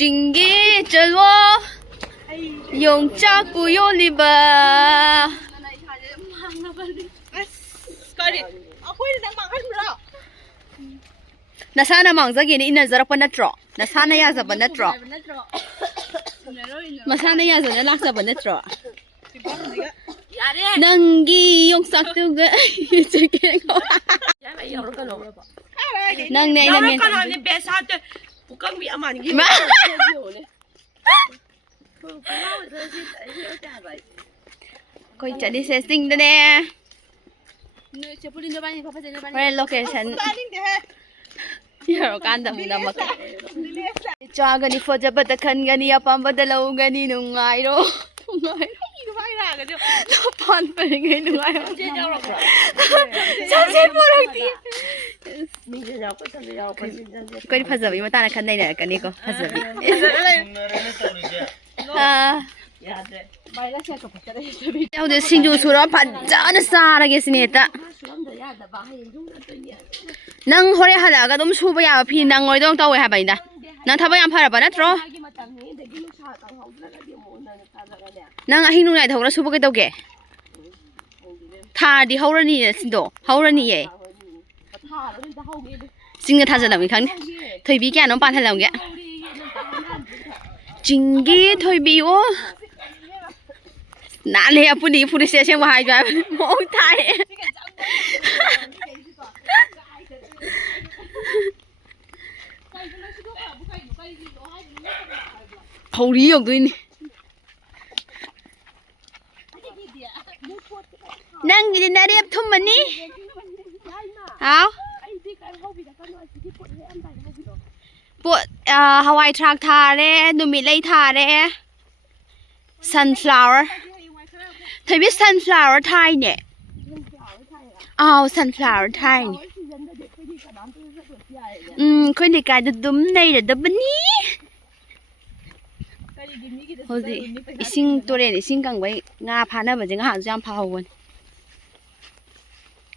ꯆꯤꯡꯒꯤ ꯆꯠꯂꯣ ꯌꯣꯡꯆꯥꯛꯄꯨ ꯌꯣꯜꯂꯤꯕ ꯅꯁꯥꯅ ꯃꯥꯡꯖꯒꯦꯅ ꯏꯟꯅꯖꯔꯛꯄ ꯅꯠꯇ꯭ꯔꯣ ꯅꯁꯥꯅ ꯌꯥꯖꯕ ꯅꯠꯇ꯭ꯔꯣ ꯃꯁꯥꯅ ꯌꯥꯖꯅ ꯂꯥꯛꯆꯕ ꯅꯠꯇ꯭ꯔꯣ ꯅꯪꯒꯤ ꯌꯣꯡꯆꯥꯛꯇꯨꯒ ꯅꯪꯅꯦ ꯑꯩꯅ ꯃꯦꯟ ꯑꯩꯈꯣꯏ ꯆꯠꯂꯤꯁꯦ ꯆꯤꯡꯗꯅꯦ ꯍꯣꯔꯦꯟ ꯂꯣꯀꯦꯁꯟ ꯌꯧꯔꯀꯥꯟꯗ ꯑꯃꯨꯛ ꯅꯝꯃꯛꯀꯦ ꯆꯥꯒꯅꯤ ꯐꯖꯕꯗ ꯈꯟꯒꯅꯤ ꯑꯄꯥꯝꯕꯗ ꯂꯧꯒꯅꯤ ꯅꯨꯡꯉꯥꯏꯔꯣ ꯄꯥꯟ ꯄꯔꯤꯉꯩ ꯅꯨꯡꯉꯥꯏꯔꯣ ꯁꯟꯁꯦꯠ ꯄꯨꯔꯛꯇꯤ ꯑꯩꯈꯣꯏꯗꯤ ꯐꯖꯕꯒꯤ ꯃꯇꯥꯡꯗ ꯈꯟ ꯅꯩꯅꯔꯛꯀꯅꯤꯀꯣ ꯐꯖꯕꯤ ꯍꯧꯖꯤꯛ ꯁꯤꯡꯖꯨ ꯁꯨꯔ ꯐꯖꯅ ꯆꯥꯔꯒꯦ ꯁꯤꯅꯦ ꯍꯦꯛꯇ ꯅꯪ ꯍꯣꯔꯦꯟ ꯍꯜꯂꯛꯑꯒ ꯑꯗꯨꯝ ꯁꯨꯕ ꯌꯥꯕ ꯐꯤ ꯅꯪꯉꯣꯏꯗꯧ ꯇꯧꯋꯦ ꯍꯥꯏꯕꯅꯤꯗ ꯅꯪ ꯊꯕꯛ ꯌꯥꯝ ꯐꯔꯕ ꯅꯠꯇ꯭ꯔꯣ ꯅꯪ ꯑꯍꯤꯡ ꯅꯣꯡꯌꯥꯏꯗ ꯍꯧꯔ ꯁꯨꯕ ꯀꯩꯗꯧꯒꯦ ꯊꯥꯔꯗꯤ ꯍꯧꯔꯅꯤꯌꯦ ꯁꯤꯗꯣ ꯍꯧꯔꯅꯤꯌꯦ ꯆꯤꯡꯗ ꯊꯥꯖꯜꯂꯝꯒꯦ ꯈꯪꯅꯤ ꯊꯣꯏꯕꯤ ꯀꯌꯥꯅꯣ ꯄꯥꯜꯍꯜꯂꯝꯒꯦ ꯆꯤꯡꯒꯤ ꯊꯣꯏꯕꯤꯌꯣ ꯅꯥꯜꯂꯦ ꯑꯄꯨꯟꯅꯤ ꯐꯨꯔꯤꯠꯁꯦ ꯑꯁꯦꯡꯕ ꯍꯥꯏꯕ ꯃꯑꯣꯡ ꯇꯥꯏ ꯍꯧꯔꯤ ꯌꯧꯗꯣꯏꯅꯤ ꯅꯪꯒꯤꯗꯤ ꯅꯔꯦꯞ ꯊꯨꯝꯃꯅꯤ ꯍꯥꯎ ꯄꯣꯠ ꯍꯋꯥꯏ ꯊꯔꯥꯛ ꯊꯥꯔꯦ ꯅꯨꯃꯤꯠꯂꯩ ꯊꯥꯔꯦ ꯁꯟꯐ꯭ꯂꯥꯋꯔ ꯊꯣꯏꯕꯤ ꯁꯟꯐ꯭ꯂꯥꯋꯔ ꯊꯥꯏꯅꯦ ꯑꯥꯎ ꯁꯟꯐ꯭ꯂꯥꯋꯔ ꯊꯥꯏꯅꯦ ꯑꯩꯈꯣꯏ ꯂꯩꯀꯥꯏꯗ ꯑꯗꯨꯝ ꯂꯩꯔꯗꯕꯅꯤ ꯍꯧꯖꯤꯛ ꯏꯁꯤꯡ ꯇꯨꯔꯦꯟ ꯏꯁꯤꯡ ꯀꯪꯕꯩ ꯉꯥ ꯐꯥꯅꯕꯁꯦ ꯉꯍꯥꯟꯁꯨ ꯌꯥꯝ ꯐꯍꯧꯕꯅꯤ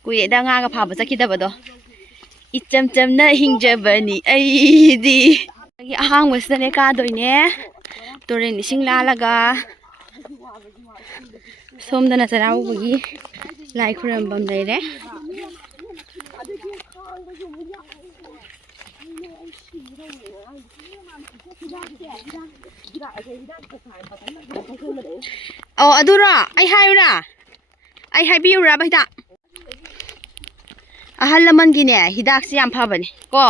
ꯀꯨꯏꯔꯦꯗ ꯉꯥꯒ ꯐꯥꯕ ꯆꯠꯈꯤꯗꯕꯗꯣ ꯏꯆꯝ ꯆꯝꯅ ꯍꯤꯡꯖꯕꯅꯤ ꯑꯩꯗꯤ ꯑꯍꯥꯡꯕꯁꯤꯗꯅꯦ ꯀꯥꯗꯣꯏꯅꯦ ꯇꯨꯔꯦꯟ ꯏꯁꯤꯡ ꯂꯥꯜꯂꯒ ꯁꯣꯝꯗꯅ ꯆꯩꯔꯥꯎꯕꯒꯤ ꯂꯥꯏ ꯈꯨꯔꯝꯐꯝ ꯂꯩꯔꯦ ꯑꯣ ꯑꯗꯨꯔꯣ ꯑꯩ ꯍꯥꯏꯌꯨꯔꯥ ꯑꯩ ꯍꯥꯏꯕꯤꯌꯨꯔꯕ ꯍꯤꯗꯥꯛ ꯑꯍꯜ ꯂꯃꯟꯒꯤꯅꯦ ꯍꯤꯗꯥꯛꯁꯤ ꯌꯥꯝ ꯐꯕꯅꯤ ꯀꯣ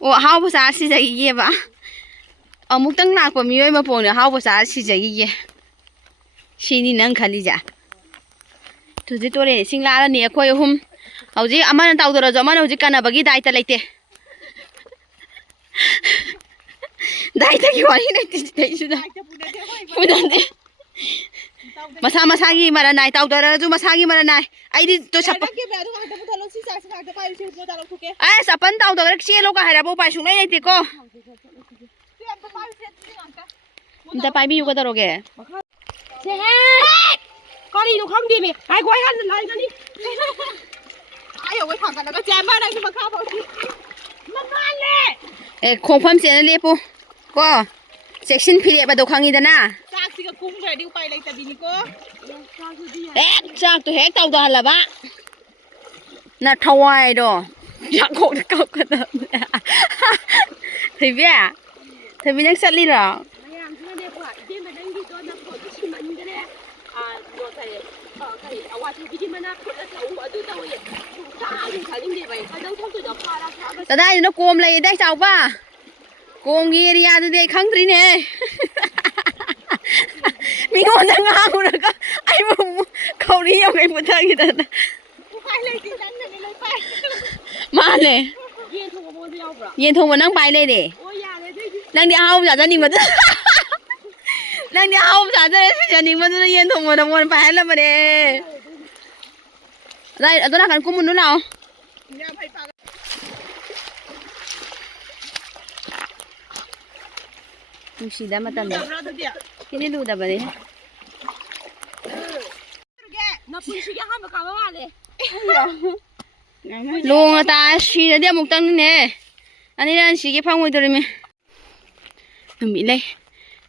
ꯑꯣ ꯑꯍꯥꯎꯕ ꯆꯥꯔ ꯁꯤꯖꯈꯤꯒꯦꯕ ꯑꯃꯨꯛꯇꯪ ꯂꯥꯛꯄ ꯃꯤꯑꯣꯏ ꯃꯄꯣꯛꯅꯦ ꯑꯍꯥꯎꯕ ꯆꯥꯔ ꯁꯤꯖꯈꯤꯒꯦ ꯁꯤꯅꯤ ꯅꯪ ꯈꯜꯂꯤꯁꯦ ꯍꯧꯖꯤꯛ ꯇꯨꯔꯦꯟ ꯏꯁꯤꯡ ꯂꯥꯜꯂꯅꯤ ꯑꯩꯈꯣꯏ ꯑꯍꯨꯝ ꯍꯧꯖꯤꯛ ꯑꯃꯅ ꯇꯧꯗꯔꯁꯨ ꯑꯃꯅ ꯍꯧꯖꯤꯛ ꯀꯟꯅꯕꯒꯤ ꯗꯥꯏꯇ ꯂꯩꯇꯦ ꯗꯥꯏꯇꯒꯤ ꯋꯥꯔꯤ ꯂꯩꯇꯦ ꯁꯤꯗꯩꯁꯤꯗ ꯄꯨꯅꯗꯦ ꯃꯁꯥ ꯃꯁꯥꯒꯤ ꯃꯔꯟꯅꯥꯏ ꯇꯧꯗꯔꯁꯨ ꯃꯁꯥꯒꯤ ꯃꯔꯟꯅꯥꯏ ꯑꯩꯗꯤ ꯑꯦ ꯆꯄꯟ ꯇꯧꯗꯔ ꯆꯦꯜꯂꯣꯒ ꯍꯥꯏꯔꯕ ꯎꯄꯥꯏ ꯁꯨꯡꯂꯩ ꯂꯩꯇꯦꯀꯣ ꯑꯝꯇ ꯄꯥꯏꯕꯤꯌꯨꯒꯗꯧꯔꯒꯦ ꯀꯔꯤꯅꯣ ꯈꯪꯗꯦꯃꯤ ꯉꯥꯏꯈꯣ ꯑꯩ ꯍꯥꯟꯅ ꯂꯥꯏꯒꯅꯤ ꯑꯩ ꯐꯥꯒꯠꯂꯒ ꯆꯦꯟꯕ ꯅꯪꯁꯨ ꯃꯈꯥ ꯐꯥꯎꯁꯤ ꯑꯦ ꯈꯣꯡꯐꯝ ꯆꯦꯅ ꯂꯦꯞꯄꯨ ꯀꯣ ꯆꯦꯛꯁꯤꯟ ꯐꯤꯔꯦꯞ ꯑꯗꯣ ꯈꯪꯉꯤꯗꯅ ꯆꯥꯛꯁꯤꯒ ꯀꯨꯝꯈ꯭ꯔꯗꯤ ꯎꯄꯥꯏ ꯂꯩꯇꯕꯤꯅꯤꯀꯣ ꯍꯦꯛ ꯆꯥꯛꯇꯣ ꯍꯦꯛ ꯇꯧꯗꯍꯜꯂꯕ ꯅ ꯊꯋꯥꯏꯗꯣ ꯆꯥꯛꯈꯣꯛꯗ ꯀꯞꯀꯗꯕꯅꯦ ꯊꯣꯏꯕꯤ ꯊꯣꯏꯕꯤ ꯅꯪ ꯆꯠꯂꯤꯔꯣ ꯃꯌꯥꯝꯁꯤꯅꯅꯦꯀꯣ ꯏꯕꯦꯝꯃ ꯅꯪꯒꯤꯗꯣ ꯅꯈꯣꯠꯇꯣ ꯁꯤꯃꯟꯈ꯭ꯔꯦ ꯀꯔꯤ ꯑꯋꯥꯊꯕꯤꯒꯤ ꯃꯅꯥ ꯐꯨꯠꯂ ꯆꯧ ꯑꯗꯨ ꯇꯧꯋꯦ ꯁꯨꯡꯆꯥꯁꯨ ꯊꯛꯅꯤꯡꯗꯦꯕ ꯑꯩ ꯈꯗꯪ ꯊꯛꯇꯣꯏꯗꯣ ꯐꯥꯔ ꯀꯗꯥꯏꯗꯅꯣ ꯀꯣꯝ ꯂꯩꯌꯦꯗꯥꯏ ꯆꯥꯎꯕ ꯀꯣꯝꯒꯤ ꯑꯦꯔꯤꯌꯥꯗꯨꯗꯤ ꯑꯩ ꯈꯪꯗ꯭ꯔꯤꯅꯦ ꯃꯤꯉꯣꯟꯗ ꯉꯥꯡꯉꯨꯔꯒ ꯑꯩꯕꯨ ꯈꯧꯔꯤ ꯌꯧꯉꯩ ꯄꯨꯊꯈꯤꯗꯅ ꯃꯥꯅꯦ ꯌꯦꯟ ꯊꯣꯡꯕ ꯅꯪ ꯄꯥꯏ ꯂꯩꯔꯦ ꯅꯪꯗꯤ ꯑꯍꯥꯎꯕ ꯆꯥꯖꯅꯤꯡꯕꯗꯨ ꯅꯪꯗꯤ ꯑꯍꯥꯎꯕ ꯆꯥꯖꯔꯦ ꯁꯤꯖꯅꯤꯡꯕꯗꯨꯅ ꯌꯦꯟ ꯊꯣꯡꯕꯗ ꯃꯣꯟ ꯄꯥꯏꯍꯜꯂꯕꯅꯦ ꯑꯗꯣ ꯅꯥꯀꯟ ꯀꯨꯝꯃꯨꯅꯨ ꯂꯥꯛꯑꯣ ꯅꯨꯡꯁꯤꯗ ꯃꯇꯝꯗ ꯁꯤꯗꯤ ꯂꯨꯗꯕꯅꯦ ꯅꯄꯨꯟꯁꯤꯒꯤ ꯑꯍꯥꯟꯕ ꯀꯥꯕ ꯃꯥꯜꯂꯦ ꯂꯣꯡꯅ ꯇꯥꯏ ꯁꯤꯔꯗꯤ ꯑꯃꯨꯛꯇꯪꯅꯤꯅꯦ ꯑꯅꯤꯔꯛ ꯁꯤꯒꯦ ꯐꯪꯉꯣꯏꯗꯣꯔꯤꯃꯤ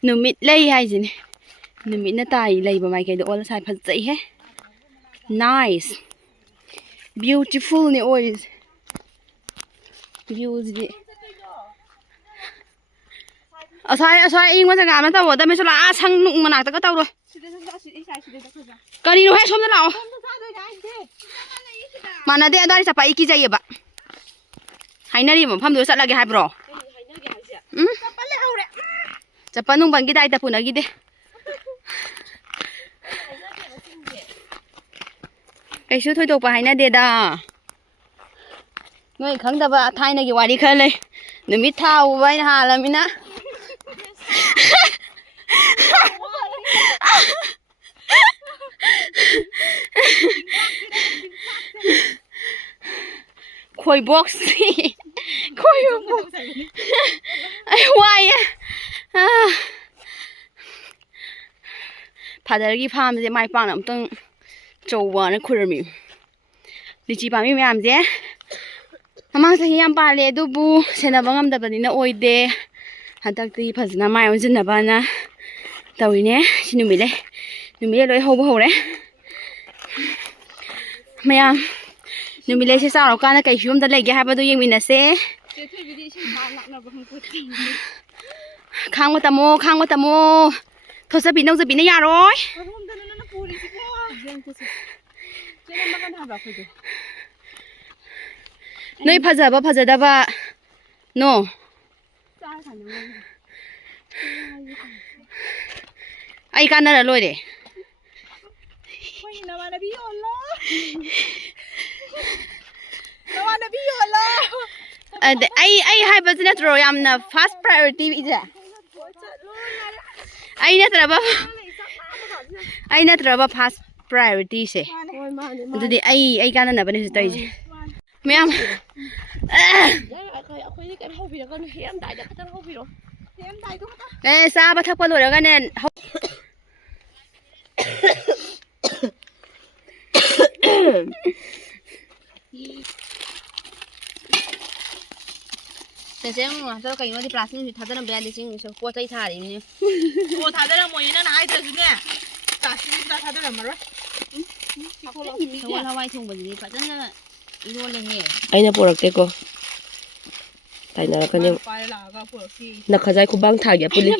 ꯅꯨꯃꯤꯠ ꯂꯩ ꯍꯥꯏꯁꯤꯅꯦ ꯅꯨꯃꯤꯠꯅ ꯇꯥꯏ ꯂꯩꯕ ꯃꯥꯏꯀꯩꯗꯣ ꯑꯣꯜ ꯁꯥꯏ ꯐꯖꯩꯍꯦ ꯅꯥꯏꯁ ꯕ꯭ꯌꯨꯇꯤꯐꯨꯜꯅꯤ ꯑꯣꯏꯔꯤꯁꯦ ꯚ꯭ꯌꯨꯁꯤꯗꯤ ꯑꯁꯥꯏ ꯑꯌꯤꯡꯕ ꯖꯒꯥ ꯑꯃ ꯇꯧꯒꯗꯕꯅꯤ ꯂꯥꯛꯑ ꯁꯪ ꯅꯨꯡ ꯃꯅꯥꯛꯇꯒ ꯇꯧꯔꯣꯏ ꯀꯔꯤꯅꯣ ꯍꯦ ꯁꯣꯝꯗ ꯂꯥꯛꯑꯣ ꯃꯥꯟꯅꯗꯦ ꯑꯗꯨꯋꯥꯏ ꯆꯠꯄ ꯑꯩ ꯀꯤꯖꯩꯌꯦꯕ ꯍꯥꯏꯅꯔꯤꯕ ꯃꯐꯝꯗꯨꯗ ꯆꯠꯂꯒꯦ ꯍꯥꯏꯕ꯭ꯔꯣ ꯆꯠꯄ ꯅꯨꯡꯕꯟꯒꯤ ꯗꯥꯏꯇ ꯄꯨꯅꯈꯤꯗꯦ ꯀꯩꯁꯨ ꯊꯣꯏꯗꯣꯛꯄ ꯍꯥꯏꯅꯗꯦꯗ ꯅꯣꯏ ꯈꯪꯗꯕ ꯊꯥꯏꯅꯒꯤ ꯋꯥꯔꯤ ꯈꯔ ꯂꯩ ꯅꯨꯃꯤꯠ ꯊꯥ ꯎꯕ ꯑꯩꯅ ꯍꯥꯜꯂꯃꯤꯅ ꯈꯣꯏꯕꯣꯛꯁꯤ ꯑꯩ ꯋꯥꯏꯌꯦ ꯐꯥꯗꯔꯒꯤ ꯐꯥꯔꯝꯁꯦ ꯃꯥꯏ ꯄꯥꯛꯅ ꯑꯝꯇꯪ ꯆꯧꯕꯅ ꯈꯨꯔꯝꯃꯤ ꯂꯤꯆꯤ ꯄꯥꯝꯕꯤ ꯃꯌꯥꯝꯁꯦ ꯃꯃꯥꯡ ꯆꯍꯤ ꯌꯥꯝ ꯄꯥꯜꯂꯦ ꯑꯗꯨꯕꯨ ꯁꯦꯟꯅꯕ ꯉꯝꯗꯕꯅꯤꯅ ꯑꯣꯏꯗꯦ ꯍꯟꯗꯛꯇꯤ ꯐꯖꯅ ꯃꯥꯏ ꯑꯣꯟꯁꯤꯟꯅꯕꯅ ꯇꯧꯔꯤꯅꯦ ꯁꯤ ꯅꯨꯃꯤꯠꯂꯩ ꯂꯣꯏ ꯍꯧꯕ ꯍꯧꯔꯦ ꯃꯌꯥꯝ ꯅꯨꯃꯤꯠꯂꯩꯁꯦ ꯆꯥꯎꯔꯀꯥꯟꯗ ꯀꯩ ꯐꯤꯕꯝꯗ ꯂꯩꯒꯦ ꯍꯥꯏꯕꯗꯨ ꯌꯦꯡꯃꯤꯟꯅꯁꯦ ꯈꯥꯡꯕ ꯇꯝꯃꯣ ꯊꯣꯠꯆꯕꯤ ꯅꯧꯖꯕꯤꯅ ꯌꯥꯔꯣꯏ ꯅꯣꯏ ꯐꯖꯕ ꯐꯖꯗꯕ ꯅꯣ ꯑꯩ ꯀꯥꯟꯅꯔ ꯂꯣꯏꯔꯦ ꯑꯩ ꯍꯥꯏꯕꯁꯤ ꯅꯠꯇ꯭ꯔꯣ ꯌꯥꯝꯅ ꯐꯥꯔꯁ ꯄ꯭ꯔꯥꯏꯌꯣꯔꯤꯇꯤ ꯏꯁꯦ ꯑꯩ ꯅꯠꯇ꯭ꯔꯕ ꯐꯥꯔꯁ ꯄ꯭ꯔꯥꯏꯌꯣꯔꯤꯇꯤꯁꯦ ꯑꯗꯨꯗꯤ ꯑꯩ ꯀꯥꯟꯅꯅꯕꯅꯦ ꯍꯧꯖꯤꯛ ꯇꯧꯔꯤꯁꯦ ꯃꯌꯥꯝ ꯑꯩꯈꯣꯏꯗꯤ ꯀꯩꯝ ꯍꯧꯕꯤꯔꯛꯀꯅꯨ ꯍꯦꯛꯑꯝꯗꯥꯏꯗ ꯈꯤꯇꯪ ꯍꯧꯕꯤꯔꯣ ꯆꯥꯕ ꯊꯛꯄ ꯂꯣꯏꯔꯒꯅꯦ ꯁꯦꯡ ꯉꯥꯛꯇ ꯀꯩꯅꯣꯗꯤ ꯄ꯭ꯂꯥꯁꯇꯤꯛ ꯊꯥꯗꯔꯝꯕ ꯌꯥꯗꯦ ꯆꯤꯡ ꯄꯣꯠ ꯆꯩ ꯊꯥꯔꯤꯕꯅꯤ ꯊꯥꯗꯔꯝꯃꯣꯏꯌꯦ ꯅꯪꯅ ꯍꯥꯏꯗ꯭ꯔꯁꯨꯅꯦ ꯄ꯭ꯂꯥꯁꯇꯤꯛꯇ ꯊꯥꯗꯔꯝꯃꯔꯣꯏ ꯁꯒꯣꯜ ꯍꯋꯥꯏ ꯊꯣꯡꯕꯁꯤꯗꯤ ꯐꯖꯅ ꯏꯔꯣꯜꯂꯦꯍꯦ ꯑꯩꯅ ꯄꯣꯔꯛꯇꯦꯀꯣ ꯇꯥꯏꯅꯔꯛꯀꯅꯤ ꯅꯈꯖꯥꯏ ꯈꯨꯕꯥꯡ ꯊꯥꯒꯦ ꯄꯨꯂꯤ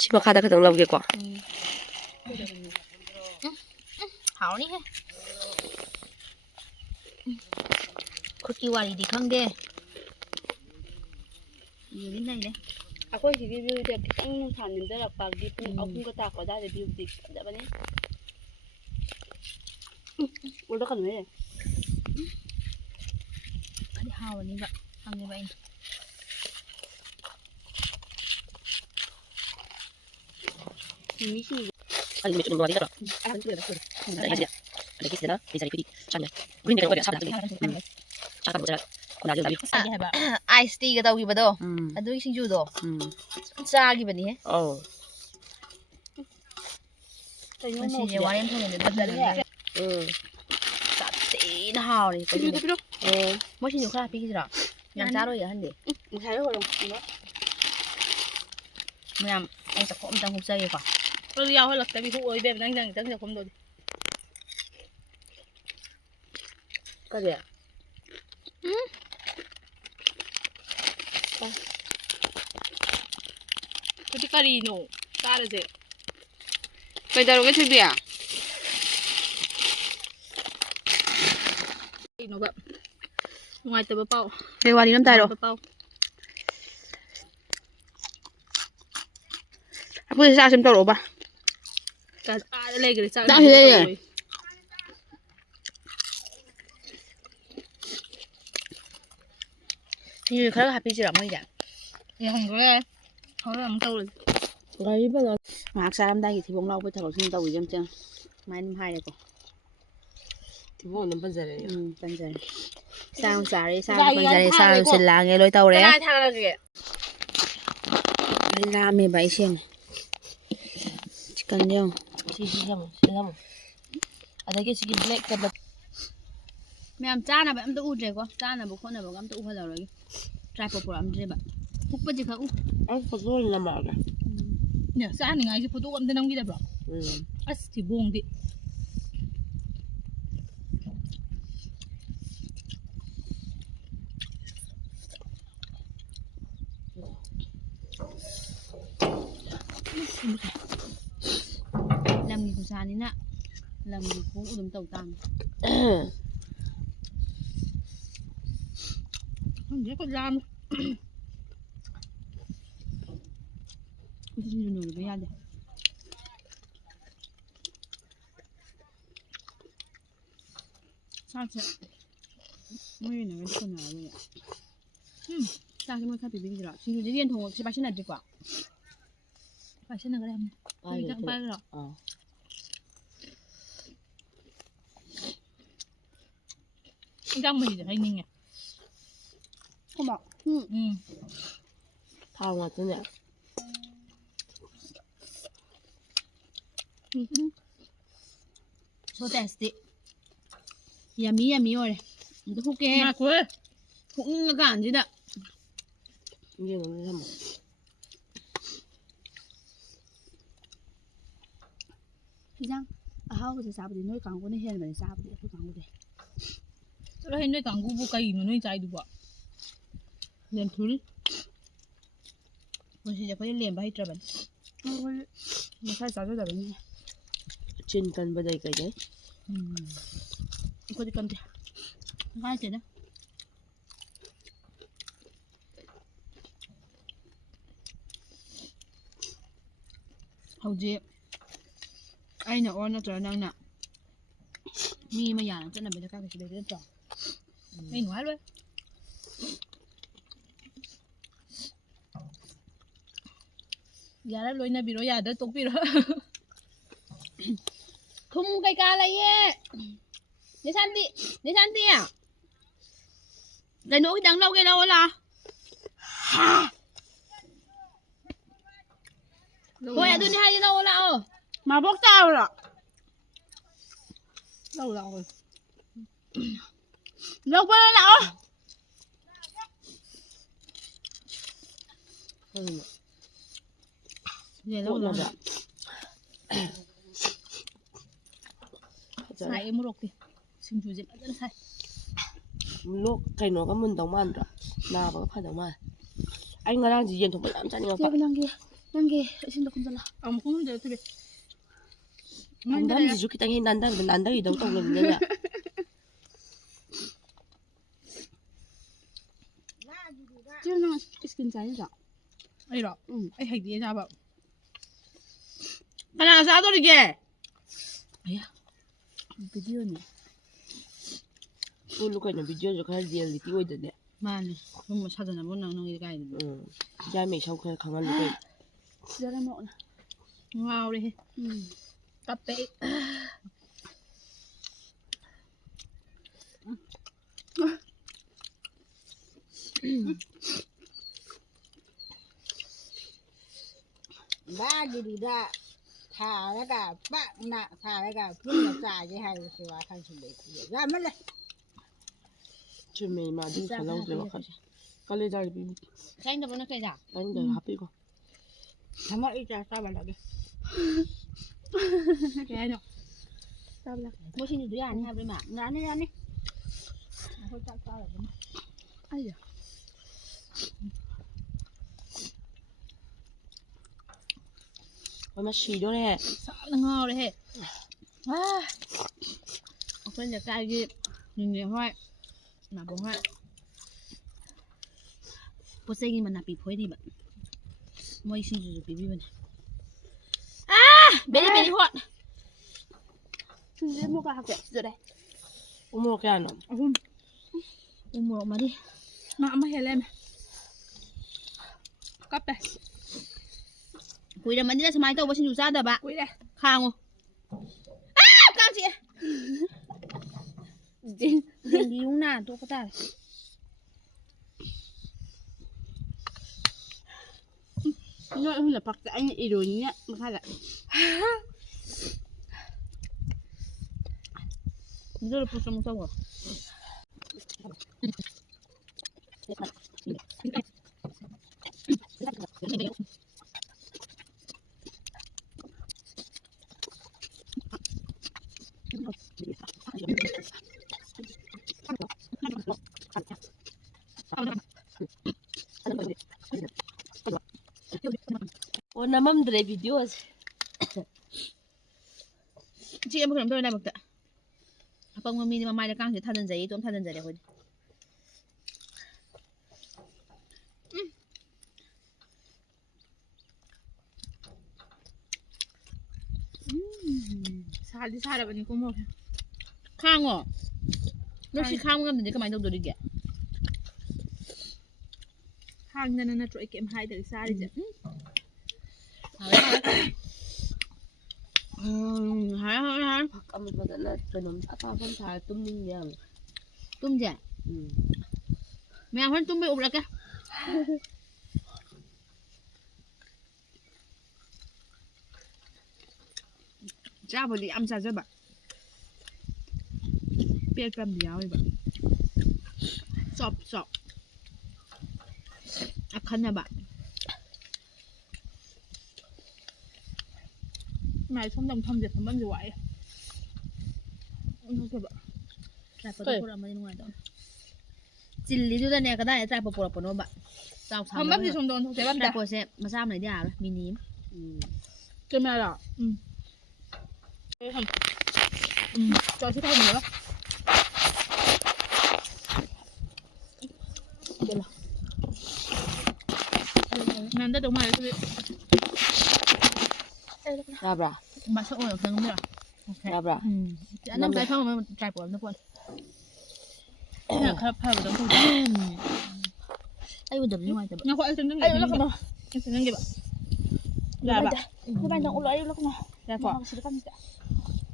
ꯁꯤ ꯃꯈꯥꯗ ꯈꯛꯇꯪ ꯂꯧꯒꯦꯀꯣ ꯍꯥꯎꯅꯤꯍꯦ ꯈꯨꯠꯀꯤ ꯋꯥꯔꯤꯗꯤ ꯈꯪꯗꯦ ꯅꯩꯔꯦ ꯑꯩꯈꯣꯏ ꯁꯤꯒꯤ ꯚ꯭ꯌꯨꯁꯦ ꯈꯤꯇꯪ ꯅꯨꯡꯁꯥ ꯅꯦꯝꯊꯔꯛꯄꯒꯤ ꯄꯨꯡ 3ꯒ ꯇꯥꯛꯄ ꯑꯗꯨꯋꯥꯏꯗ ꯚ꯭ꯌꯨꯗꯤ ꯐꯖꯕꯅꯤ ꯎꯔꯛꯀꯅꯨꯍꯦ ꯈꯔꯗꯤ ꯍꯥꯎꯔꯅꯤꯕ ꯈꯪꯉꯦꯕ ꯑꯩꯅ ꯃꯤꯁꯤꯡ ꯑꯥꯏꯁ ꯇꯤꯒ ꯇꯧꯈꯤꯕꯗꯣ ꯑꯗꯨꯒꯤ ꯁꯤꯡꯖꯨꯗꯣ ꯆꯥꯈꯤꯕꯅꯤꯍꯦ ꯉꯁꯤꯁꯦ ꯋꯥꯔꯦꯝ ꯊꯣꯡꯉꯦ ꯆꯥꯊꯤꯅ ꯍꯥꯎꯔꯦ ꯃꯣꯏ ꯁꯤꯡꯖꯨ ꯈꯔ ꯍꯥꯞꯄꯤꯈꯤꯁꯤꯔꯣ ꯌꯥꯝ ꯆꯥꯔꯣꯏ ꯑꯍꯟꯗꯤ ꯃꯌꯥꯝ ꯑꯩ ꯆꯥꯛꯈꯣꯝ ꯑꯝꯇꯪ ꯍꯨꯞꯆꯒꯦꯀꯣ ꯑꯗꯨ ꯌꯥꯎꯍꯜꯂꯛꯇꯕꯤ ꯍꯨꯛꯑꯣꯏꯕꯦꯝ ꯅꯪ ꯈꯤꯇꯪ ꯆꯥꯛꯈꯨꯝꯗꯣꯗꯤ ꯀꯔꯤ ꯑꯗꯨꯗꯤ ꯀꯔꯤꯅꯣ ꯆꯥꯔꯁꯦ ꯀꯩꯗꯧꯔꯒꯦ ꯊꯣꯏꯕꯤ ꯀꯩꯅꯣꯕ ꯅꯨꯡꯉꯥꯏꯇꯕ ꯄꯥꯎ ꯀꯩ ꯋꯥꯔꯤꯅꯣ ꯑꯝꯇ ꯍꯥꯏꯔꯣ ꯄꯥꯎ ꯑꯩꯈꯣꯏ ꯆꯥꯛ ꯁꯨꯝ ꯇꯧꯔꯛꯑꯣꯕ ꯑꯥꯗ ꯂꯩꯈ꯭ꯔꯦ ꯆꯥꯛ ꯁꯤꯡꯖꯨ ꯈꯔ ꯍꯥꯞꯄꯤꯁꯤꯔꯣ ꯃꯣꯏꯁꯦ ꯌꯥꯝꯈ꯭ꯔꯦ ꯍꯣꯔꯦꯟ ꯑꯃꯨꯛ ꯇꯧꯔꯁꯤ ꯉꯥꯏꯍꯥꯛ ꯆꯥꯔꯝꯗꯥꯏꯒꯤ ꯊꯤꯕꯣꯡ ꯂꯥꯎꯕ ꯊꯕꯛꯁꯤꯡ ꯇꯧꯋꯤꯁꯦ ꯑꯝꯇ ꯁꯨꯃꯥꯏꯅ ꯑꯗꯨꯝ ꯍꯥꯏꯔꯦꯀꯣ ꯊꯤꯕꯣꯡ ꯑꯗꯨꯝ ꯄꯟꯖꯔꯦ ꯄꯟꯖꯔꯦ ꯆꯥꯔꯦ ꯄꯟꯖꯔꯦ ꯆꯥꯔꯨꯁꯦ ꯂꯥꯡꯉꯦ ꯂꯣꯏ ꯇꯧꯔꯦ ꯀꯗꯥꯏ ꯊꯥꯡꯉꯒꯦ ꯂꯥꯝꯃꯦꯕ ꯑꯩꯁꯦꯡꯅ ꯆꯤꯛꯀꯟ ꯌꯦꯡꯉꯣ ꯁꯤꯁꯤ ꯊꯝꯃꯣ ꯑꯗꯒꯤ ꯁꯤꯒꯤ ꯕ꯭ꯂꯦꯛ ꯀꯂꯔ ꯃꯌꯥꯝ ꯆꯥꯅꯕ ꯑꯝꯇ ꯎꯗ꯭ꯔꯦꯀꯣ ꯆꯥꯅꯕ ꯈꯣꯠꯅꯕꯒ ꯑꯝꯇ ꯎꯍꯜꯂꯔꯣꯏꯒꯦ ꯇ꯭ꯔꯥꯏꯄꯣꯠ ꯄꯨꯔꯛꯑꯝꯗ꯭ꯔꯦꯕ ꯍꯨꯛꯄꯁꯤ ꯈꯛ ꯎ ꯑꯩ ꯐꯣꯇꯣ ꯅꯝꯃꯛꯑꯒꯦ ꯅꯦ ꯆꯥꯅꯤꯡꯉꯥꯏꯁꯦ ꯐꯣꯇꯣ ꯑꯝꯇ ꯅꯝꯈꯤꯗꯕ꯭ꯔꯣ ꯑꯁ ꯊꯤꯕꯣꯡꯗꯤ ꯂꯝꯒꯤ ꯈꯨꯁꯥꯅꯤꯅ ꯂꯝꯒꯤ ꯈꯨ ꯑꯗꯨꯝ ꯇꯧ ꯇꯥꯝꯃꯤ ꯈꯪꯗꯦ ꯑꯩꯈꯣꯏ ꯂꯥꯝꯃꯦ ꯁꯤꯁꯨ ꯅꯣꯏꯕ ꯌꯥꯗꯦ ꯆꯥꯛꯁꯦ ꯃꯣꯏꯅꯒꯗꯤ ꯀꯣꯟꯅꯔꯔꯣꯏ ꯆꯥꯛꯁꯦ ꯃꯣꯏ ꯈꯔ ꯄꯤꯕꯤꯈꯤꯗ꯭ꯔꯣ ꯁꯤꯡꯖꯨꯁꯦ ꯌꯦꯟ ꯊꯣꯡꯕꯁꯦ ꯄꯥꯏꯁꯤꯟꯅꯗ꯭ꯔꯤꯀꯣ ꯄꯥꯏꯁꯟꯅꯈ꯭ꯔꯦ ꯌꯥꯝꯅ ꯈꯤꯇꯪ ꯄꯥꯏꯈ꯭ꯔꯣ ꯏꯟꯖꯥꯡ ꯃꯍꯤꯗ ꯍꯩꯅꯤꯡꯉꯦ ꯀꯃ ꯊꯥꯎ ꯉꯥꯛꯇꯅꯦ ꯁꯣ ꯇꯦꯁꯇꯤ ꯌꯝꯃꯤ ꯑꯣꯏꯔꯦ ꯑꯝꯇ ꯍꯨꯛꯀꯦꯍꯦ ꯉꯥꯏꯈꯣꯍꯦ ꯍꯨꯛꯅꯤꯡꯉꯀꯥꯟꯁꯤꯗ ꯌꯦꯡꯉꯣ ꯊꯝꯃꯣ ꯏꯟꯖꯥꯡ ꯑꯍꯥꯎꯕꯁꯦ ꯆꯥꯕꯗꯤ ꯅꯣꯏ ꯀꯥꯡꯕꯨꯅ ꯍꯦꯟꯕꯅꯤ ꯆꯥꯕꯗꯤ ꯑꯩꯈꯣꯏ ꯀꯥꯡꯕꯨꯗꯤ ꯆꯠꯂꯣꯍꯦ ꯅꯣꯏ ꯀꯥꯡꯕꯨꯕꯨ ꯀꯩꯅꯣ ꯅꯣꯏ ꯆꯥꯏꯗꯨꯕꯣ ꯂꯦꯝꯊꯨꯔꯤ ꯄꯨꯟꯁꯤꯁꯦ ꯑꯩꯈꯣꯏꯅ ꯂꯦꯝꯕ ꯍꯩꯇ꯭ꯔꯕꯅꯤ ꯑꯩꯈꯣꯏ ꯃꯁꯥ ꯆꯥꯖꯗꯕꯅꯤ ꯆꯤꯟ ꯀꯟꯕꯗꯩ ꯀꯩꯗꯩ ꯑꯩꯈꯣꯏꯗꯤ ꯀꯟꯗꯦ ꯀꯥꯏꯗꯦꯗ ꯍꯧꯖꯤꯛ ꯑꯩꯅ ꯑꯣꯔ ꯅꯠꯇ꯭ꯔꯒ ꯅꯪꯅ ꯃꯤ ꯑꯃ ꯌꯥꯅ ꯆꯠꯅꯕ ꯗꯔꯀꯥꯔ ꯀꯩꯁꯨ ꯂꯩꯇꯦ ꯅꯠꯇ꯭ꯔꯣ ꯑꯩ ꯅꯨꯡꯉꯥꯏꯔꯣꯏ ꯌꯥꯔ ꯂꯣꯏꯅꯕꯤꯔꯣ ꯌꯥꯗ꯭ꯔ ꯇꯣꯛꯄꯤꯔꯣ ꯊꯨꯝ ꯀꯩꯀꯥ ꯂꯩꯌꯦ ꯅꯤꯁꯥꯟꯇꯤ ꯀꯩꯅꯣ ꯈꯤꯇꯪ ꯂꯧꯒꯦ ꯂꯥꯛꯑꯣ ꯍꯣꯏ ꯑꯗꯨꯅꯤ ꯍꯥꯏꯗꯤ ꯂꯥꯛꯑꯣ ꯃꯥꯕꯣꯛ ꯆꯥꯎꯔꯣ ꯂꯥꯛꯑꯣ ꯂꯧꯕ ꯂꯥꯛꯑꯣ ꯂꯧꯅꯕ ꯁꯥꯏꯑꯦ ꯃꯣꯔꯣꯛꯇꯤ ꯁꯤꯡꯖꯨꯁꯦ ꯐꯖꯅ ꯁꯥꯏ ꯂꯣꯛ ꯀꯩꯅꯣꯒ ꯃꯨꯟꯗꯧ ꯃꯥꯟꯗ꯭ꯔꯣ ꯅꯥꯕꯒ ꯐꯗꯧ ꯃꯥꯜꯂꯦ ꯑꯩ ꯉꯔꯥꯡꯁꯦ ꯌꯦꯟ ꯊꯣꯡꯕ ꯌꯥꯝ ꯆꯥꯅꯤꯡꯉꯛꯄ ꯅꯪꯒꯤ ꯏꯁꯤꯡꯗ ꯀꯨꯝꯖꯜꯂꯣ ꯑꯃꯨꯛ ꯈꯨꯝꯗ ꯇꯨꯕꯤ ꯐꯝꯐꯝꯁꯤꯁꯨ ꯈꯤꯇꯪ ꯍꯦꯛ ꯅꯥꯟꯗꯈꯤꯗꯧ ꯇꯧꯅꯤꯅꯅꯦ ꯅꯪ ꯏꯁꯀꯤꯟ ꯆꯥꯏꯗ꯭ꯔꯣ ꯑꯩꯔꯣ ꯑꯩ ꯍꯩꯇꯦ ꯆꯥꯕ ꯀꯅꯥ ꯆꯥꯗꯣꯔꯤꯒꯦ ꯑꯌꯥ ꯚꯤꯗꯤꯑꯣꯅꯦ ꯄꯨꯜꯂꯨ ꯀꯩꯅꯣ ꯚꯤꯗꯤꯑꯣꯁꯨ ꯈꯔ ꯔꯤꯌꯦꯂꯤꯇꯤ ꯑꯣꯏꯗꯗꯤ ꯃꯥꯅꯦ ꯁꯨꯝ ꯁꯥꯗꯅꯕ ꯅꯪꯒꯤ ꯀꯥꯏꯗꯅꯣ ꯏꯆꯥ ꯃꯩ ꯁꯧ ꯈꯔ ꯈꯪꯍꯜꯂꯨ ꯀꯩꯅꯣ ꯁꯤꯗꯔꯃꯣꯛꯅ ꯉꯥꯎꯔꯦꯍꯦ ꯀꯞꯄꯦ ꯕꯥꯒꯤꯗꯨꯗ ꯊꯥꯔꯒ ꯄꯥꯛꯅ ꯊꯥꯔꯒ ꯄꯨꯟꯅ ꯆꯥꯒꯦ ꯍꯥꯏꯕꯁꯤ ꯋꯥꯈꯜꯁꯨ ꯂꯩꯇꯦ ꯌꯥꯝꯃꯜꯂꯦ ꯆꯨꯝꯃꯦ ꯏꯃꯥ ꯑꯗꯨꯒꯤ ꯈꯜꯍꯧꯗ꯭ꯔꯦ ꯋꯥꯈꯜ ꯀꯥꯂꯦꯖꯥꯒꯤ ꯄꯤꯕꯤ ꯆꯥꯏꯗꯕꯅ ꯀꯩꯗ ꯆꯥꯅꯤꯡꯗꯕ ꯍꯥꯞꯄꯤꯀꯣ ꯊꯝꯃꯣ ꯑꯩ ꯆꯥꯕ ꯂꯥꯛꯒꯦ ꯀꯩ ꯍꯥꯏꯅꯣ ꯃꯣꯏ ꯁꯤꯡꯖꯨꯗꯨ ꯌꯥꯔꯅꯤ ꯍꯥꯏꯕ꯭ꯔ ꯏꯃꯥ ꯌꯥꯅꯤ ꯑꯩꯈꯣꯏ ꯆꯥꯛ ꯆꯥꯔꯕꯅꯤ ꯑꯩꯌꯥ ꯃꯃꯥ ꯁꯤꯗꯣꯔꯦ ꯁꯥꯅ ꯉꯥꯎꯔꯦꯍꯦ ꯑꯩꯈꯣꯏ ꯂꯩꯀꯥꯏꯒꯤ ꯅꯤꯅꯦ ꯍꯣꯏ ꯅꯥꯕꯣꯛ ꯍꯣꯏ ꯄꯣꯠ ꯆꯩꯒꯤ ꯃꯅꯥꯄꯤ ꯐꯣꯏꯔꯤꯕ ꯃꯣꯏ ꯁꯤꯡꯖꯨꯁꯨ ꯄꯤꯕꯤꯕꯅꯦ ꯕꯦꯔꯤ ꯍꯣꯠ ꯁꯤꯡꯖꯨ ꯑꯃꯨꯛꯀ ꯍꯥꯞꯀꯦ ꯁꯤꯗꯔꯦ ꯎꯃꯣꯔꯣꯛ ꯀꯌꯥꯅꯣ 3 ꯎꯃꯣꯔꯣꯛ 4 ꯃꯥ ꯑꯃ ꯍꯦꯜꯂꯦꯃꯦ ꯀꯞꯄꯦ ꯀꯨꯏꯔꯝꯃꯅꯤꯅ ꯁꯨꯃꯥꯏꯅ ꯇꯧꯕ ꯁꯤꯡꯖꯨ ꯆꯥꯗꯕ ꯀꯨꯏꯔꯦ ꯈꯥꯡꯉꯣ ꯀꯥꯡ ꯆꯤꯛꯑꯦ ꯗꯦꯡꯒꯤ ꯌꯨꯡ ꯅꯥ ꯇꯣꯛꯄ ꯇꯥꯔꯦ nó là bạc anh ý đồ nhá mà khai lại Itu udah pusing semua. Oh, namam dre video as. Chị em không tôi này một tạ. Không mà mình mà mai là căng thì thay dần giấy, tôm thay dần giấy để thôi. Sai đi sai là bạn cũng một. Khang à? Nó chỉ khang ngâm thì cái máy đâu được kìa. Khang nên là trội kiếm hai từ sai đi chứ. Hả? Kami pada na penom apa pun saya tuming yang. Tôm chả? Mẹ ăn tôm bị ụp lại kìa. Cha vào đi ăn sao bạn? Biết cầm béo vậy bạn. Sọp. À khăn nha bạn. Mày không đồng thâm dịch thầm vẫn vậy. Ok bạn. Trai pada pura mana nunggu dong. Cili tu dah ni kadang trai pada pura bạn. Sao sao? Không bắt gì xong đồn thế bạn Trai đã. pada sẽ mà sao này đi à? Mini. Cái mẹ là. Không. Cho chút thêm nữa. Đây là. Nên đất đúng mày cái gì? Rabra. Mà sao ôi không biết à? Rabra. Anh năm cái không mà trai pada nó quên. Nè khắp vào trong không. Ai udah beli ngoài rồi. Nó gọi trên đứng. Ayo lah kena. Trên đứng bạn. Dạ bạn. cái bàn trong ulo lúc nào Dạ phỏ.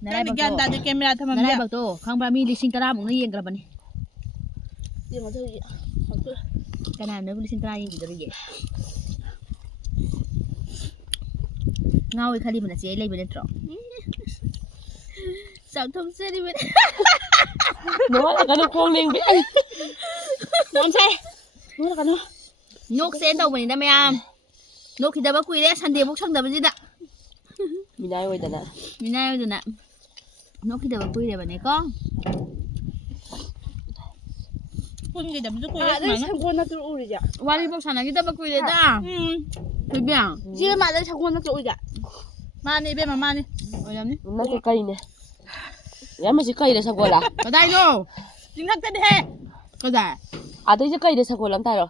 Nãy Cái bảo gan ta tôi. đi camera thầm Nãy mẹ. bảo tôi không bao mi đi sinh tara một nó yên cái bạn này. nhưng mà thôi Cái nào nó đi sinh tara yên gì rồi vậy? Ngao khai đi mình sẽ lấy bên trong. Sao thông xe đi bên? Nói là cái nó con liền biết anh. Làm xe. Nó là cái nó. Nốt xe đâu mình đã mày à? Nốt khi đã bắt quỳ đấy, săn địa bốc xong đã bên gì đã? Minai way dana. Mình nay rồi nè. Nốt khi đã bắt quỳ đấy bạn này con. Quân gì đấm giúp à quên đây mà. chẳng quan nó tự uri dạ Wali bốc săn là kita bắt quỳ đấy đã. Thôi bien. chỉ mà đây chẳng quan nó tự uri dạ Mà đi bên mà mà đi. Ôi làm đi. Nó cái cây nè. Ya mà chỉ cây để sao gọi là. Có đây đâu? Chính thức thế đi. Có đây. À đây chỉ cây để sao gọi lắm tay rồi.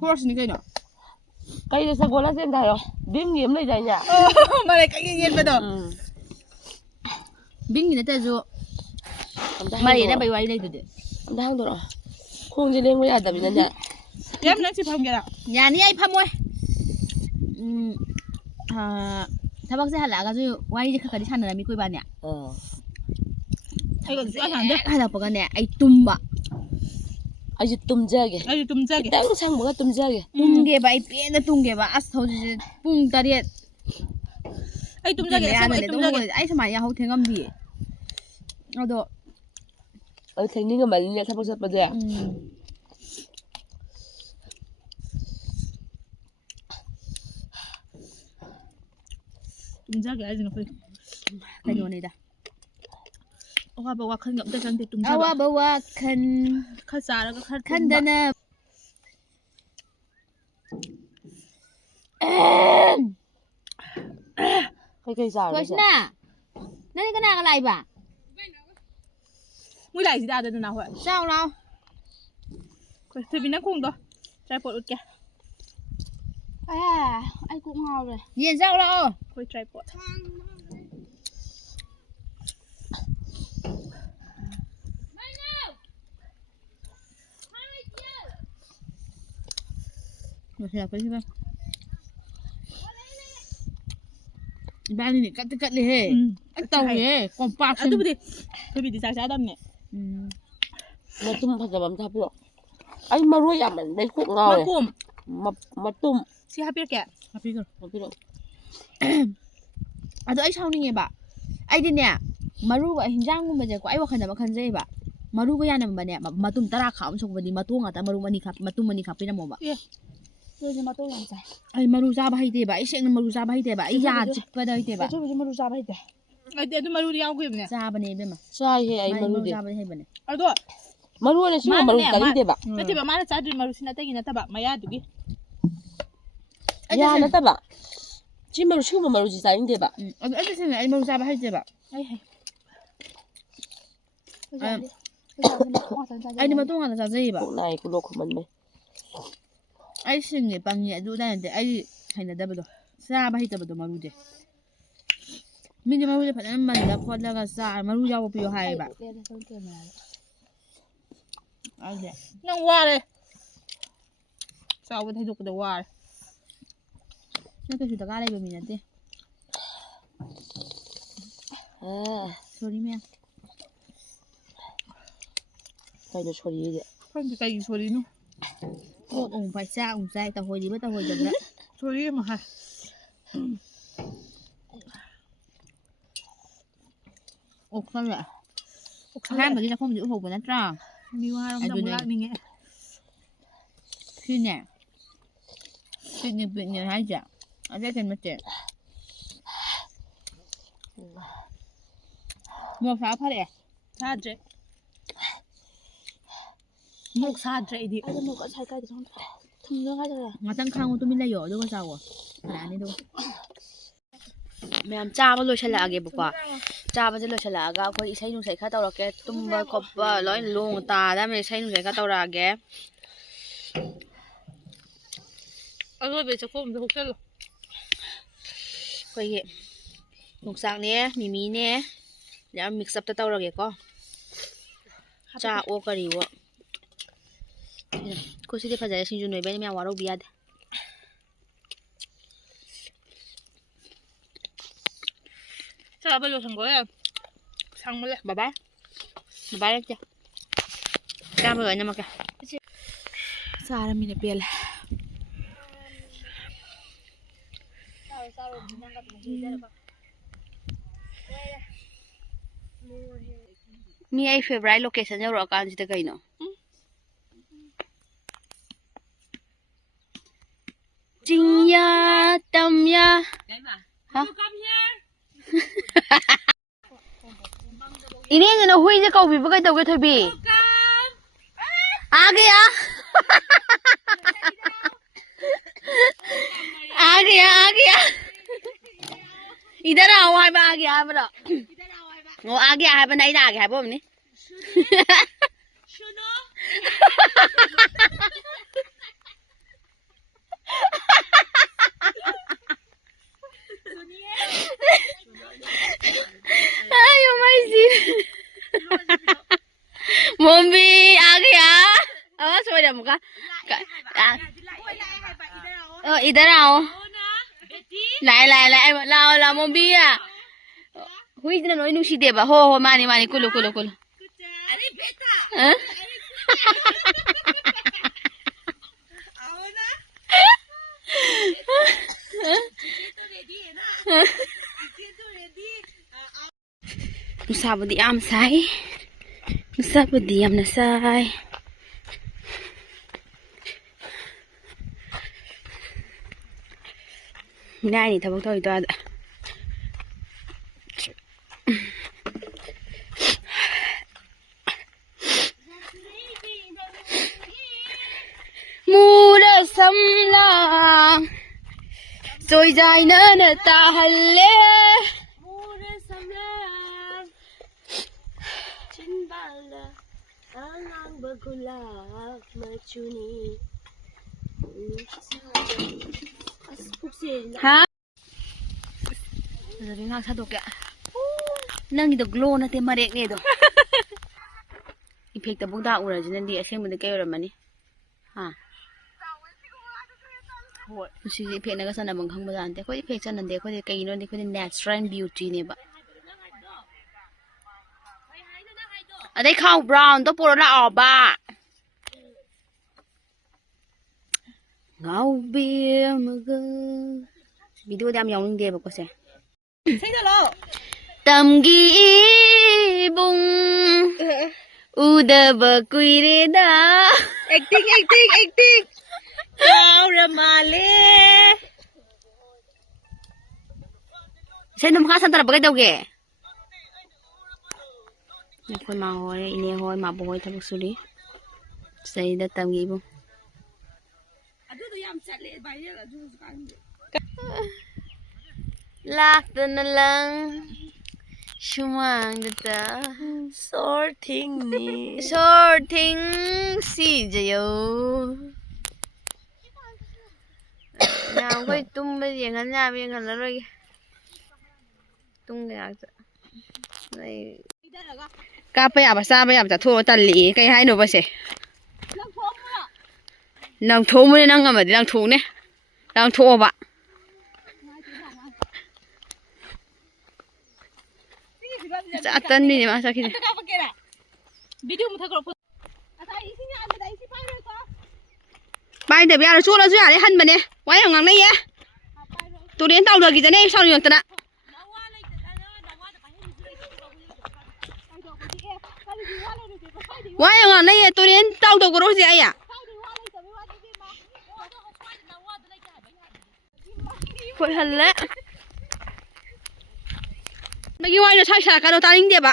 Horse này cái nào? Cây để sao gọi là xem tay rồi. Biếm nghiệm lấy dài nhỉ. Mà lại cái gì vậy đó. Bing gì đấy chứ? Mà Mày đã bay quay đây rồi. đang rồi. Không gì lên với à đập nhỉ. Em nó chỉ không kìa. Nhà này ai phăm ơi? Thằng bác sĩ hẳn là cái gì? Quay đi khắc đi chăn là mi quay bàn nhỉ? Ai còn rõ ràng đấy. Hay là bao cái này ai tum bạ? Ai chỉ tum ra kìa. Ai tum ra kìa. Đang sang một cái tum ra kìa. Tung cái vậy, biển nó tung cái vậy, ắt thôi chứ, bung ta đi. Ai tum ra kìa. Sao ai tum ra kìa. Ai sao mà nhà hậu thiên âm gì? Ở đó. Ở thành niên mà lên sao bao giờ bây giờ. Tum ra kìa ai gì nó phải. Cái nhỏ này đã. Oa bawa khăn ngậm tay khăn thì tum ra. Awa bawa khăn Khăn xa đó khăn. khăn dana. Cây sao đấy. Krishna. Nãy cái nào lại bà? Nguyên lại gì ra đây nào vậy? Sao nào? Thôi vì nó khung rồi. Trai bột kìa. à anh cũng ngon rồi Nhìn sao đâu? Thôi trai bột. Rồi là cái gì vậy? Ba này cắt đi he. Anh tàu he, còn pa À tôi đi. Thôi vì đi sáng sáng đâm nè. Nó tum phải làm sao được. Anh mà ruồi à mình đây cũng Mà ngon. cùng. มาตุ่ม ꯁꯤ ꯍꯥꯞꯄꯤꯔꯛꯀꯦ ꯍꯥꯞꯄꯤꯈ꯭ꯔꯣ มาพี่น้อง ꯑꯗꯣ ꯑꯩ ꯁꯥꯎꯅꯤꯡꯉꯦꯕ ꯑꯩꯗꯤꯅꯦ ꯃꯔꯨꯒ ꯍꯤꯟꯖꯥꯡꯒꯨꯝꯕꯁꯦꯀꯣ ꯑꯩ ꯋꯥꯈꯜꯗ ꯑꯃ ꯈꯟꯖꯩꯕ ꯃꯔꯨꯒ ꯌꯥꯟꯅꯕꯅꯦ ꯃꯇꯨꯝ 10 ꯈꯥꯞ ꯑꯃ ꯁꯣꯛꯄꯗꯤ ꯃꯇꯣꯡ ꯉꯥꯛꯇ ꯃꯇꯨꯝ 2 ꯈꯥꯞꯄꯤꯔꯝꯃꯣꯕ ꯅꯣꯏꯁꯦ ꯃꯇꯣꯡ ꯌꯥꯝ ꯆꯥꯏ ꯑꯩ ꯃꯔꯨ ꯆꯥꯕ ꯍꯩꯇꯦꯕ ꯑꯩ ꯁꯦꯡꯅ ꯃꯔꯨ ꯆꯥꯕ ꯍꯩꯇꯦꯕ ꯑꯩ ꯌꯥ ꯆꯤꯛꯄꯗ ꯍꯩꯇꯦꯕ ꯆꯠꯆꯨꯕꯁꯨ ꯃꯔꯨ ꯆꯥꯕ ꯍꯩꯇꯦ ꯑꯩꯗꯤ ꯑꯗꯨ ꯃꯔꯨꯗꯤ ꯌꯥꯎꯈꯤꯕꯅꯦ ꯆꯥꯕꯅꯦ 이베마 ꯆꯥꯏꯍꯦ ꯑꯩ ꯃꯔꯨ ꯃꯔꯨꯗꯤ ꯆꯥꯕꯗꯤ ꯍꯩꯕꯅꯦ ꯑꯗꯣ ꯃꯔꯨ ꯑꯣꯏꯅ ꯁꯤꯒꯨꯝꯕ ꯃꯔꯨ ꯆꯥꯅꯤꯡꯗꯦꯕ ꯅꯠꯇꯦꯕ ꯃꯥꯅ ꯆꯥꯗ꯭ꯔꯤ ꯃꯔꯨꯁꯤꯅ ꯑꯇꯩꯒꯤ ꯅꯠꯇꯕ ꯃꯌꯥꯗꯨꯒꯤ ꯌꯥ ꯅꯠꯇꯕ ꯁꯤ ꯃꯔꯨ ꯁꯤꯒꯨꯝꯕ ꯃꯔꯨꯁꯤ ꯆꯥꯅꯤꯡꯗꯦꯕ ꯑꯗꯣ ꯑꯩ ꯇꯁꯦꯡꯅ ꯑꯩ ꯃꯔꯨ ꯆꯥꯕ ꯍꯩꯇꯦꯕ ꯑꯩ ꯍꯩ ꯑꯩꯗꯤ ꯃꯇꯣꯡ ꯉꯥꯛꯇ ꯆꯥꯖꯩꯌꯦꯕ ꯄꯨꯛ ꯅꯥꯏ ꯈꯨꯂꯣꯛ ꯈꯨꯃꯟꯕꯩ ꯑꯩ ꯁꯤꯡꯉꯦ ꯄꯪꯉꯦ ꯑꯗꯨ ꯑꯗꯥ ꯅꯠꯇꯦ ꯑꯩ ꯍꯩꯅꯗꯕꯗꯣ ꯆꯥꯕ ꯍꯩꯇꯕꯗꯣ ꯃꯔꯨꯁꯦ ꯃꯤꯗꯤ ꯃꯔꯨꯁꯦ ꯐꯖꯅ ꯃꯜꯂ ꯈꯣꯠꯂꯒ ꯃꯔꯨ ꯌꯥꯎꯕ ꯄꯤꯌꯣ ꯍꯥꯏꯌꯦꯕ ꯑꯗꯨꯗꯤ ꯅꯪ ꯋꯥꯔꯦ ꯆꯥꯎꯕ ꯊꯩꯗꯣꯛꯄꯗ ꯋꯥꯔꯦ ꯅꯪ ꯀꯩꯁꯨ ꯗꯔꯀꯥꯔ ꯂꯩꯕ ꯃꯤ ꯅꯠꯇꯦ ꯁꯣꯔꯤ ꯃꯌꯥꯝ ꯀꯩꯅꯣ ꯁꯣꯔꯤꯗꯤ ꯈꯪꯗꯦ ꯀꯩꯒꯤ ꯁꯣꯔꯤꯅꯣ ꯄꯣꯠ ꯑꯃꯨꯛ ꯐꯥꯏ ꯆꯥꯛ ꯑꯃꯨꯛ ꯆꯥꯏ ꯇꯧꯍꯣꯏꯔꯤꯕ ꯇꯧꯍꯣꯏꯗꯕ꯭ꯔꯥ ꯁꯣꯔꯤ ꯑꯃ ꯍꯥꯏ ꯑꯣꯛꯁꯜꯂꯦ ꯑꯍꯥꯟꯕꯒꯤ ꯆꯥꯛꯈꯨꯝꯗꯤ ꯎꯍꯧꯕ ꯅꯠꯇ꯭ꯔꯥ ꯃꯤ ꯋꯥꯔꯣꯝꯗ ꯑꯃꯨꯛ ꯂꯥꯛꯅꯤꯡꯉꯦ ꯁꯤꯅꯦ ꯄꯤꯛꯅꯤꯛ ꯍꯥꯏꯁꯦ ꯑꯇꯩ ꯀꯩ ꯅꯠꯇꯦ ꯃꯣꯔꯣꯛ ꯁꯥꯕ ꯐꯔꯛꯑꯦ ꯁꯥꯗ꯭ꯔꯦ ꯃꯣꯔꯣꯛ ꯁꯥꯗ꯭ꯔꯦ ꯑꯩꯗꯤ ꯉꯥꯛꯇꯪ ꯈꯥꯡꯉꯣ ꯇꯨꯃꯤꯟ ꯂꯩꯌꯣ ꯑꯗꯨꯒ ꯆꯥꯋꯣ ꯐꯔꯛꯑꯅꯤ ꯑꯗꯨꯒ ꯃꯌꯥꯝ ꯆꯥꯕ ꯂꯣꯏꯁꯤꯜꯂꯛꯑꯒꯦꯕꯀꯣ ꯆꯥꯕꯁꯦ ꯂꯣꯏꯁꯤꯜꯂꯛꯑꯒ ꯑꯩꯈꯣই ꯏꯁꯩ ꯅꯨꯡꯁꯩ ꯈꯔ ꯇꯧꯔꯛꯀꯦ ꯇꯨꯝꯕ ꯈꯣꯠꯄ ꯂꯣꯏ ꯂꯣꯡ ꯇꯥꯗꯕꯅꯦ ꯏꯁꯩ ꯅꯨꯡꯁꯩ ꯈꯔ ꯇꯧꯔꯛꯑꯒꯦ ꯑꯔꯣꯏꯕ ꯆꯥꯛꯈꯨꯝꯗ ꯍꯨꯛꯆꯜꯂꯣ ꯑꯩꯈꯣꯏꯒꯤ ꯌꯣꯡꯆꯥꯛꯅꯦ ꯃꯤꯃꯤꯅꯦ ꯌꯥꯝ ꯃꯤꯛꯁ ꯑꯞꯇ ꯇꯧꯔꯒꯦꯀꯣ ꯆꯥꯛꯑꯣ ꯀꯔꯤꯋꯣ ꯑꯩꯈꯣꯏ ꯁꯤꯗꯤ ꯐꯖꯔꯦ ꯁꯤꯡꯖꯨ ꯅꯣꯏꯕꯩꯅ ꯃꯌꯥꯝ ꯋꯥꯔꯧꯕꯤ ꯌꯥꯗꯦ ꯆꯥꯕ ꯂꯣꯏꯁꯟꯈꯣꯍꯦ ꯁꯪꯕꯂꯦ ꯕꯕꯥꯏ ꯕꯕꯥꯏ ꯂꯩꯇꯦ ꯆꯥꯕ ꯂꯣꯏꯅꯃꯛꯀꯦ ꯆꯥꯔꯃꯤꯅ ꯄꯦꯜꯂꯦ ꯃꯤ ꯑꯩ ꯐꯦꯚꯣꯔꯥꯏꯠ ꯂꯣꯀꯦꯁꯟ ꯌꯧꯔꯛꯑꯀꯥꯟꯁꯤꯗ ꯀꯩꯅꯣ ꯆꯤꯡꯌꯥ ꯇꯝꯌꯥ 이네는 호이제 까우비부가 있다고 토비 아기야 아기야 이따라 와 해봐 아기야 해봐라 아기야 해봐 나 이따 아기 해봐 없니 아유 마이지 몸비 아기야 소리 뭐가 이따라오 lại là 몸비야 후이지는 너희 누시대봐 호호 많이 꿀로 응? Nusabuti am sai. Nusabuti am na sai. Nai ni tabok to ito ada. Mura samla. Rồi dài nữa ta halle. Hả? Giờ đến sao được kìa? Nâng được glow nó thêm mà đẹp nè rồi. Effect tập bốc đạo rồi nên đi xem mình kêu rồi mà đi. Hả? Chị effect này có sao nào bằng không bao giờ? Có effect sao nào để có thể cây nó đi có thể natural beauty này bạn. Ở đây không brown, tôi bỏ nó ở ba. ꯉꯥꯎꯕꯤꯔꯝꯃꯒ ꯚꯤꯗꯤꯑꯣꯗ ꯌꯥꯝ ꯌꯥꯎꯅꯤꯡꯗꯦꯕꯀꯣ ꯁꯦ 생각로. ꯇꯝꯒꯤ ꯏꯕꯨꯡ ꯎꯗꯕ ꯀꯨꯏꯔꯦꯗ 액팅. 나오란 말래. ꯏꯁꯩ ꯑꯗꯨꯝ ꯃꯈꯥ ꯁꯟꯊꯔꯛꯄ ꯀꯩꯗꯧꯒꯦ ꯑꯩꯈꯣꯏ ꯃꯥ ꯍꯣꯏ ꯏꯅꯦ ꯍꯣꯏ ꯃꯥꯕꯣꯛ ꯍꯣꯏ ꯊꯕꯛ ꯁꯨꯔꯤ ꯁꯤꯗꯩꯗ ꯇꯝꯒꯤ ꯏꯕꯨꯡ 아두도 얌 짤래. 바이럴 아두도 가는데. ꯂꯥꯛꯇꯅ ꯂꯪ ꯁꯨꯃꯥꯡꯗꯇ sortingꯅꯤ ꯁꯣꯔꯊꯤꯡ ꯁꯤꯖꯌꯣ ꯑꯩꯈꯣꯏ ꯇꯨꯝꯕ ꯌꯦꯡꯍꯟ ꯌꯥꯕ ꯌꯦꯡꯍꯜꯂꯔꯣꯏꯒꯦ ꯇꯨꯝꯒꯦ ꯉꯥꯛꯇ ꯀꯥꯞꯄ ꯌꯥꯕ ꯆꯥꯕ ꯌꯥꯕ ꯆꯥꯊꯣꯛꯑ ꯇꯜꯂꯤ ꯀꯩ ꯍꯥꯏꯅꯣꯕꯁꯦ ꯂꯪꯊꯣꯛꯎꯅꯦ ꯅꯪ ꯑꯃꯗꯤ ꯂꯪꯊꯣꯛꯎꯅꯦ ꯂꯪꯊꯣꯛꯑꯣꯕ ꯆꯠꯇꯟꯕꯤꯅꯦ ꯃꯥ ꯆꯠꯈꯤꯅꯦ 가볼게라. 비디오 못 하고. 아까 이승이 안 돼. 이승 파이럴까? ꯄꯥꯏꯗꯕ ꯌꯥꯔꯣ ꯆꯣꯠꯂꯁꯨ ꯌꯥꯔꯦ ꯍꯟꯕꯅꯦ ꯋꯥ ꯌꯥꯝ ꯉꯥꯡꯅꯩꯌꯦ ꯇꯨꯔꯦꯟ ꯇꯥꯎꯗꯈꯤꯗꯅꯦ ꯁꯥꯎꯅꯤꯡꯉꯛꯇꯅ ꯋꯥ ꯌꯥꯝ ꯉꯥꯡꯅꯩꯌꯦ ꯇꯨꯔꯦꯟ ꯇꯥꯎꯗꯈ꯭ꯔꯣ ꯍꯧꯖꯤꯛ ꯑꯩ ꯈꯣꯏꯍꯜꯂꯦ ꯃꯒꯤ ꯋꯥꯔꯤꯗꯣ ꯁꯥꯏ ꯁꯥꯔꯛꯀꯅꯣ ꯇꯥꯅꯤꯡꯗꯦꯕ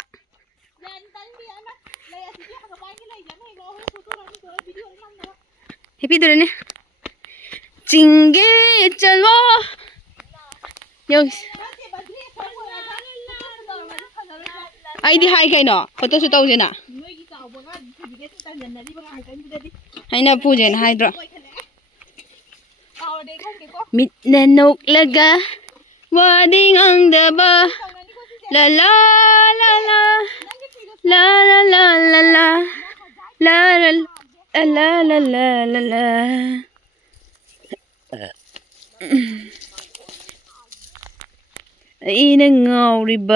ꯍꯤꯞꯄꯤꯗꯨꯔꯅꯦ ꯆꯤꯡꯒꯦ ꯆꯠꯂꯣ ꯑꯩꯗꯤ ꯍꯥꯏ ꯀꯩꯅꯣ ꯐꯣꯇꯣꯁꯨ ꯇꯧꯁꯤꯅ ꯑꯩꯅ ꯄꯨꯖꯦꯅ ꯍꯥꯏꯗ꯭ꯔꯣ ꯃꯤꯠꯅ ꯅꯣꯛꯂꯒ ꯋꯥꯗꯤ ꯉꯥꯡꯗꯕ لا لا لا la la la la la la la la la la la la ꯑꯩꯅ ꯉꯥꯎꯔꯤꯕ